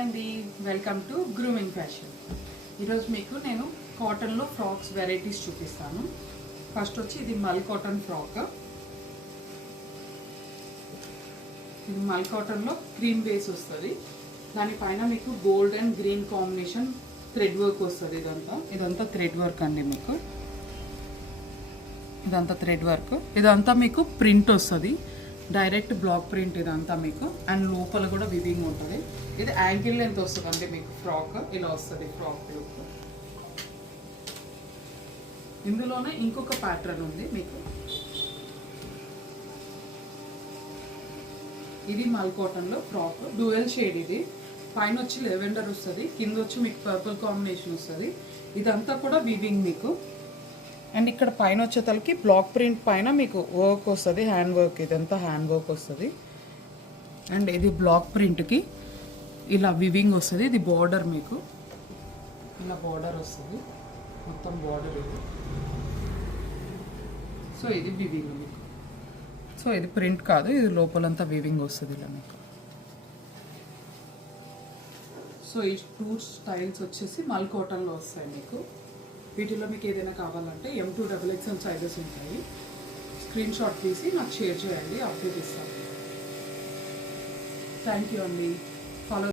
Hi అండి, welcome to grooming fashion. ఈరోజు మీకు నేను కాటన్లో ఫ్రాక్స్ వెరైటీస్ చూపిస్తాను. ఫస్ట్ వచ్చి ఇది మల్ కాటన్ ఫ్రాక్. ఇది మల్ కాటన్లో క్రీమ్ బేస్ వస్తుంది. దానిపైన మీకు gold and green combination thread work వస్తుంది. ఇదంతా థ్రెడ్ వర్క్ అండి. మీకు ఇదంతా థ్రెడ్ వర్క్. ఇదంతా మీకు ప్రింట్ వస్తుంది, డైరెక్ట్ బ్లాక్ ప్రింట్ ఇదంతా మీకు. అండ్ లోపల కూడా వివింగ్ ఉంటుంది. ఇది యాంకిల్ లెంత్ వస్తుంది అంటే మీకు ఫ్రాక్ ఇలా వస్తుంది. Frock look. ఇందులోనే ఇంకొక ప్యాటర్న్ ఉంది మీకు. ఇది మల్ కాటన్లో ఫ్రాక్ డ్యూయల్ షేడ్. ఇది పైన వచ్చి లెవెండర్ వస్తుంది, కింద వచ్చి మీకు పర్పుల్ కాంబినేషన్ వస్తుంది. ఇదంతా కూడా వివింగ్ మీకు. అండ్ ఇక్కడ పైన వచ్చేతలకి బ్లాక్ ప్రింట్ పైన మీకు వర్క్ వస్తుంది, హ్యాండ్ వర్క్. ఇదంతా హ్యాండ్ వర్క్ వస్తుంది. అండ్ ఇది బ్లాక్ ప్రింట్కి ఇలా వివింగ్ వస్తుంది. ఇది బార్డర్ మీకు ఇలా బార్డర్ వస్తుంది, మొత్తం బార్డర్ ఇది. సో ఇది వివింగ్ మీకు. సో ఇది ప్రింట్ కాదు, ఇది లోపలంతా వివింగ్ వస్తుంది ఇలా మీకు. సో ఈ టూ స్టైల్స్ వచ్చేసి మల్ కాటన్లో వస్తాయి మీకు. వీటిలో మీకు ఏదైనా కావాలంటే M2XXL సైజెస్ ఉంటాయి. స్క్రీన్ షాట్ తీసి నాకు షేర్ చేయండి, అప్డేట్ ఇస్తాను. థ్యాంక్ యూ అండి. ఫాలో